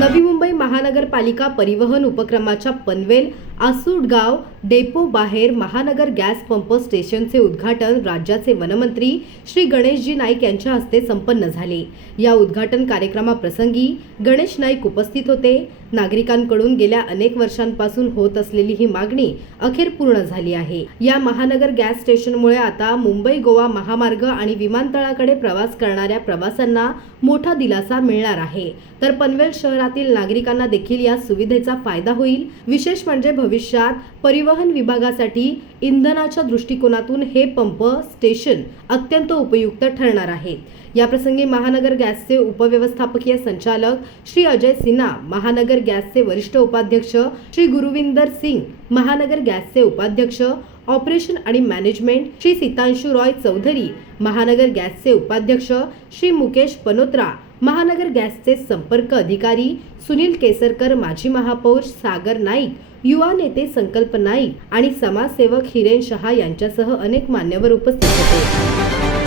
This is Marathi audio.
নবী महानगरपालिका परिवहन उपक्रमाच्या पनवेल आसूडगाव डेपो बाहेर महानगर गॅस पंप स्टेशनचे उद्घाटन राज्याचे वनमंत्री श्री गणेशजी नाईक यांच्या हस्ते संपन्न झाले. या उद्घाटन कार्यक्रमाप्रसंगी गणेश नाईक उपस्थित होते. नागरिकांकडून गेल्या अनेक वर्षांपासून होत असलेली ही मागणी अखेर पूर्ण झाली आहे. या महानगर गॅस स्टेशनमुळे आता मुंबई गोवा महामार्ग आणि विमानतळाकडे प्रवास करणाऱ्या प्रवाशांना मोठा दिलासा मिळणार आहे. तर पनवेल शहरातील नागरिकांना देखील या सुविधेचा फायदा होईल. विशेष म्हणजे भविष्यात परिवहन विभागासाठी इंधनाच्या दृष्टिकोनातून हे पंप स्टेशन अत्यंत उपयुक्त ठरणार आहेत याप्रसंगी महानगर गॅसचे उपव्यवस्थापकीय संचालक श्री अजय सिन्हा महानगर गॅसचे वरिष्ठ उपाध्यक्ष श्री गुरुविंदर सिंग महानगर गॅसचे उपाध्यक्ष ऑपरेशन आणि मॅनेजमेंट श्री सीतांशू रॉय चौधरी महानगर गॅसचे उपाध्यक्ष श्री मुकेश पनोत्रा महानगर गॅसचे संपर्क अधिकारी सुनील केसरकर माजी महापौर सागर नाईक युवा नेते संकल्प नाईक आणि समाजसेवक हिरेन शहा यांच्यासह अनेक मान्यवर उपस्थित होते.